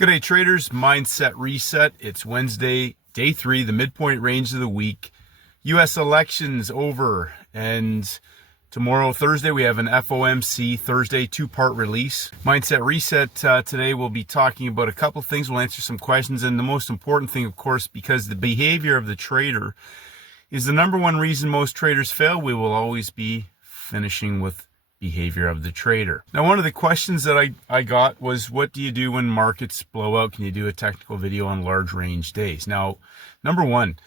Good day, traders. Mindset reset. It's Wednesday, day 3, the midpoint range of the week. U.S. elections over, and tomorrow, Thursday, we have an FOMC Thursday 2-part release. Mindset reset today, we'll be talking about a couple things. We'll answer some questions, and the most important thing, of course, because the behavior of the trader is the number one reason most traders fail, we will always be finishing with behavior of the trader. Now, one of the questions that I got was, what do you do when markets blow out? Can you do a technical video on large range days? Now, number one,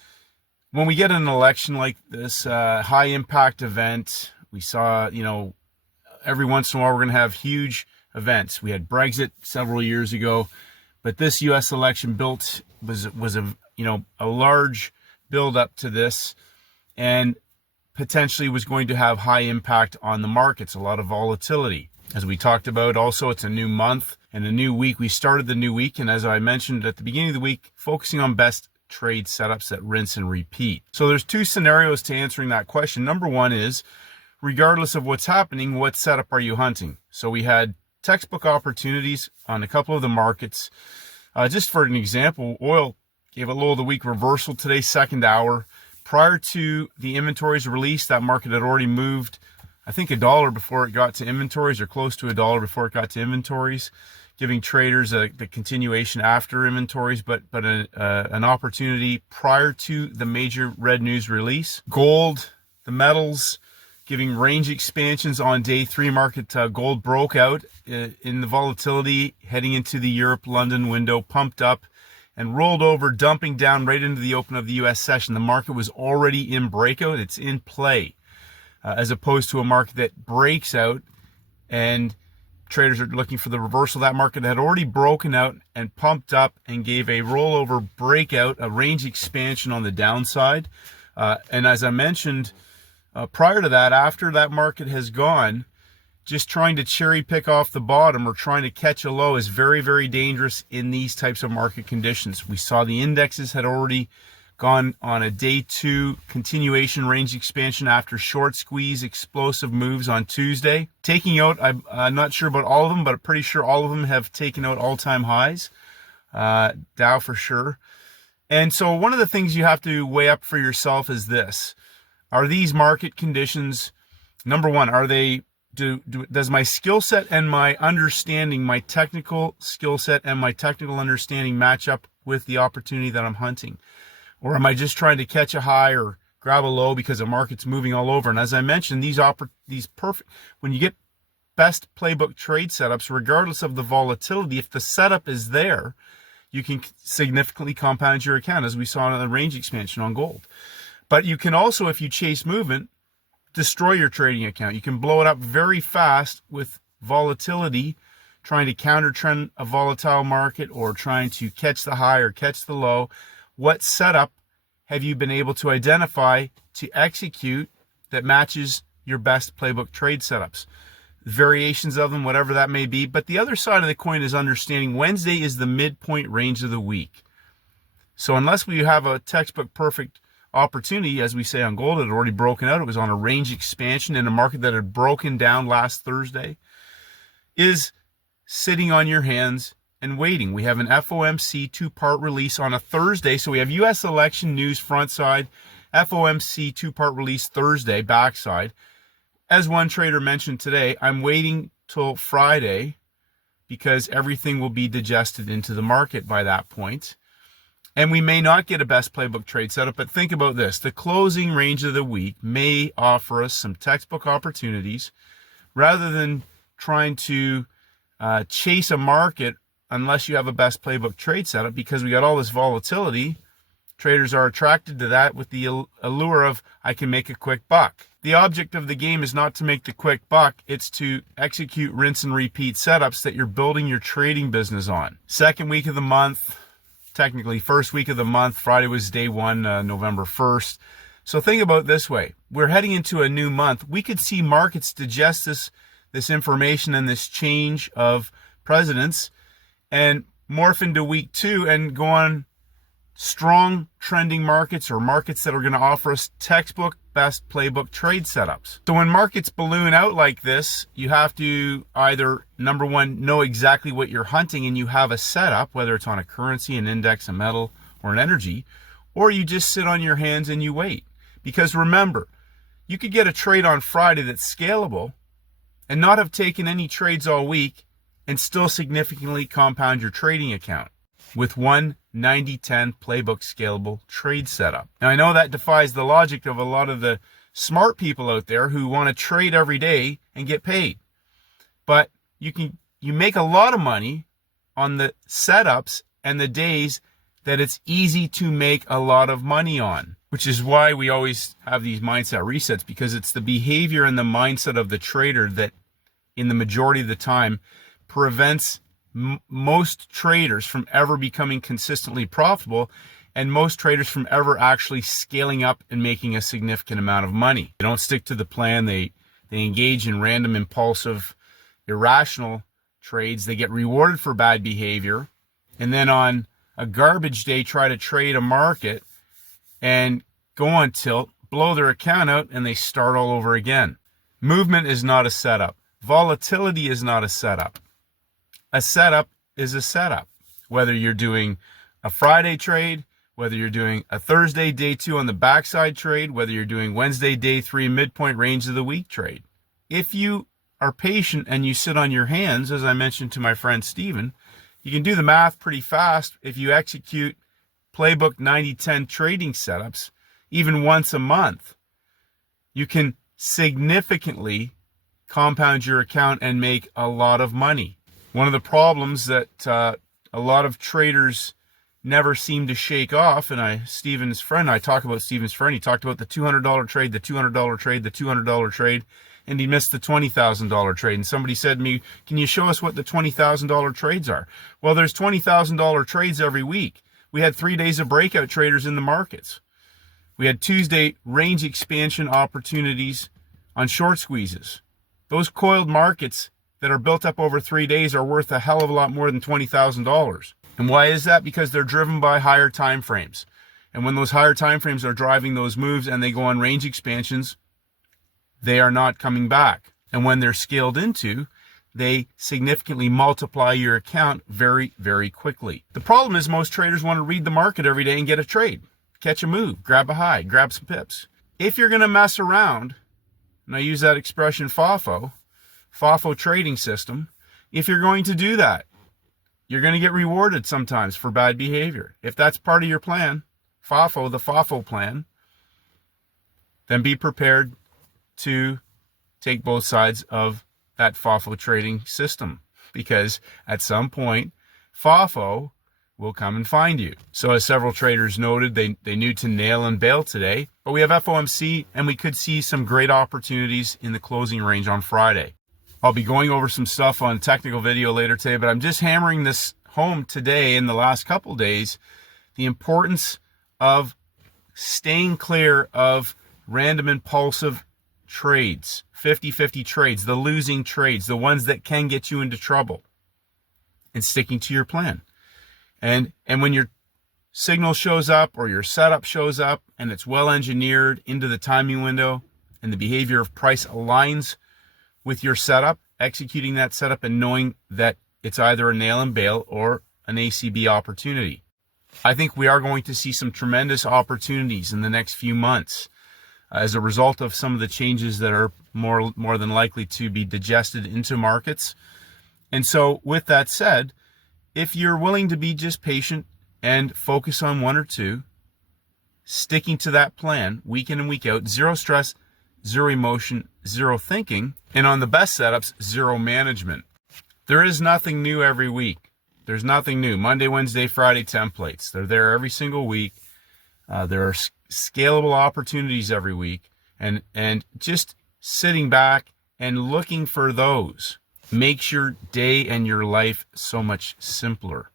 when we get an election like this, high impact event, we saw, every once in a while we're going to have huge events. We had Brexit several years ago, but this U.S. election was a large build up to this, and potentially was going to have high impact on the markets, a lot of volatility. As we talked about, also, it's a new month and a new week. We started the new week, and as I mentioned at the beginning of the week, focusing on best trade setups that rinse and repeat. So there's two scenarios to answering that question. Number one is, regardless of what's happening, what setup are you hunting? So we had textbook opportunities on a couple of the markets. Just for an example, oil gave a low of the week reversal today, second hour. Prior to the inventories release, that market had already moved, I think, $1 before it got to inventories, or close to $1 before it got to inventories, giving traders the continuation after inventories, but an opportunity prior to the major red news release. Gold, the metals, giving range expansions on day 3 market. Gold broke out in the volatility heading into the Europe-London window, pumped up, and rolled over, dumping down right into the open of the U.S. session. The market was already in breakout. It's in play, as opposed to a market that breaks out and traders are looking for the reversal. That market had already broken out and pumped up and gave a rollover breakout, a range expansion on the downside. And as I mentioned, prior to that, after that market has gone, just trying to cherry pick off the bottom or trying to catch a low is very, very dangerous in these types of market conditions. We saw the indexes had already gone on a day 2 continuation range expansion after short squeeze explosive moves on Tuesday. Taking out, I'm not sure about all of them, but I'm pretty sure all of them have taken out all-time highs. Dow for sure. And so one of the things you have to weigh up for yourself is this. Are these market conditions, number one, does my skill set and my understanding, my technical skill set and my technical understanding match up with the opportunity that I'm hunting? Or am I just trying to catch a high or grab a low because the market's moving all over? And as I mentioned, when you get best playbook trade setups, regardless of the volatility, if the setup is there, you can significantly compound your account, as we saw in the range expansion on gold. But you can also, if you chase movement, destroy your trading account. You can blow it up very fast with volatility, trying to counter trend a volatile market or trying to catch the high or catch the low. What setup have you been able to identify to execute that matches your best playbook trade setups? Variations of them, whatever that may be. But the other side of the coin is understanding Wednesday is the midpoint range of the week. So unless we have a textbook perfect opportunity, as we say on gold, it had already broken out. It was on a range expansion in a market that had broken down last Thursday. Is sitting on your hands and waiting. We have an FOMC 2-part release on a Thursday. So we have U.S. election news front side, FOMC 2-part release Thursday backside. As one trader mentioned today, I'm waiting till Friday because everything will be digested into the market by that point. And we may not get a best playbook trade setup, but think about this. The closing range of the week may offer us some textbook opportunities rather than trying to chase a market unless you have a best playbook trade setup, because we got all this volatility. Traders are attracted to that with the allure of, I can make a quick buck. The object of the game is not to make the quick buck. It's to execute rinse and repeat setups that you're building your trading business on. Second week of the month, technically first week of the month. Friday was day 1, November 1st. So think about it this way. We're heading into a new month. We could see markets digest this information and this change of presidents and morph into week 2 and go on strong trending markets, or markets that are going to offer us textbook best playbook trade setups. So when markets balloon out like this, you have to either, number one, know exactly what you're hunting and you have a setup, whether it's on a currency, an index, a metal, or an energy, or you just sit on your hands and you wait. Because remember, you could get a trade on Friday that's scalable and not have taken any trades all week and still significantly compound your trading account with one 90-10 playbook scalable trade setup. Now, I know that defies the logic of a lot of the smart people out there who want to trade every day and get paid. But you make a lot of money on the setups and the days that it's easy to make a lot of money on, which is why we always have these mindset resets, because it's the behavior and the mindset of the trader that in the majority of the time prevents most traders from ever becoming consistently profitable, and most traders from ever actually scaling up and making a significant amount of money. They don't stick to the plan. They engage in random, impulsive, irrational trades. They get rewarded for bad behavior, and then on a garbage day try to trade a market and go on tilt, blow their account out, and they start all over again. Movement is not a setup. Volatility is not a setup. A setup is a setup. Whether you're doing a Friday trade, whether you're doing a Thursday day 2 on the backside trade, whether you're doing Wednesday day 3 midpoint range of the week trade. If you are patient and you sit on your hands, as I mentioned to my friend Steven, you can do the math pretty fast. If you execute playbook 90-10 trading setups, even once a month, you can significantly compound your account and make a lot of money. One of the problems that a lot of traders never seem to shake off, and I talk about Steven's friend, he talked about the $200 trade, the $200 trade, the $200 trade, and he missed the $20,000 trade. And somebody said to me, can you show us what the $20,000 trades are? Well, there's $20,000 trades every week. We had 3 days of breakout traders in the markets. We had Tuesday range expansion opportunities on short squeezes. Those coiled markets that are built up over 3 days are worth a hell of a lot more than $20,000. And why is that? Because they're driven by higher time frames. And when those higher time frames are driving those moves and they go on range expansions, they are not coming back. And when they're scaled into, they significantly multiply your account very, very quickly. The problem is most traders want to read the market every day and get a trade, catch a move, grab a high, grab some pips. If you're going to mess around, and I use that expression FOFO trading system, if you're going to do that, you're going to get rewarded sometimes for bad behavior. If that's part of your plan, the FOFO plan, then be prepared to take both sides of that FOFO trading system, because at some point, FOFO will come and find you. So as several traders noted, they knew to nail and bail today, but we have FOMC and we could see some great opportunities in the closing range on Friday. I'll be going over some stuff on technical video later today, but I'm just hammering this home today in the last couple days, the importance of staying clear of random impulsive trades, 50-50 trades, the losing trades, the ones that can get you into trouble, and sticking to your plan. And when your signal shows up or your setup shows up and it's well engineered into the timing window and the behavior of price aligns with your setup, executing that setup and knowing that it's either a nail and bail or an ACB opportunity. I think we are going to see some tremendous opportunities in the next few months as a result of some of the changes that are more than likely to be digested into markets. And so with that said, if you're willing to be just patient and focus on one or two, sticking to that plan week in and week out, zero stress, zero emotion, zero thinking, and on the best setups, zero management. There is nothing new every week. There's nothing new. Monday, Wednesday, Friday templates. They're there every single week. There are scalable opportunities every week. And just sitting back and looking for those makes your day and your life so much simpler.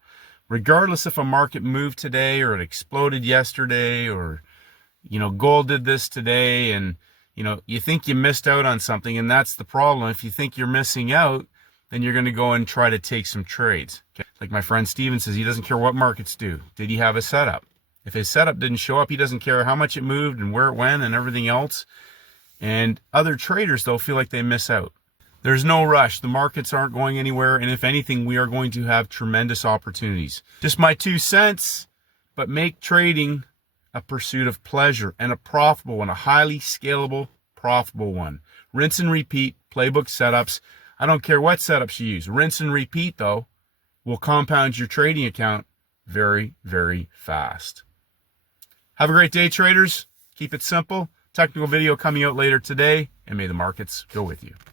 Regardless if a market moved today or it exploded yesterday or, gold did this today and, you think you missed out on something, and that's the problem. If you think you're missing out, then you're going to go and try to take some trades. Okay? Like my friend Steven says, he doesn't care what markets do. Did he have a setup? If his setup didn't show up, he doesn't care how much it moved and where it went and everything else. And other traders, though, feel like they miss out. There's no rush. The markets aren't going anywhere. And if anything, we are going to have tremendous opportunities. Just my 2 cents, but make trading a pursuit of pleasure and a profitable one, a highly scalable, profitable one. Rinse and repeat, playbook setups. I don't care what setups you use. Rinse and repeat, though, will compound your trading account very, very fast. Have a great day, traders. Keep it simple. Technical video coming out later today, and may the markets go with you.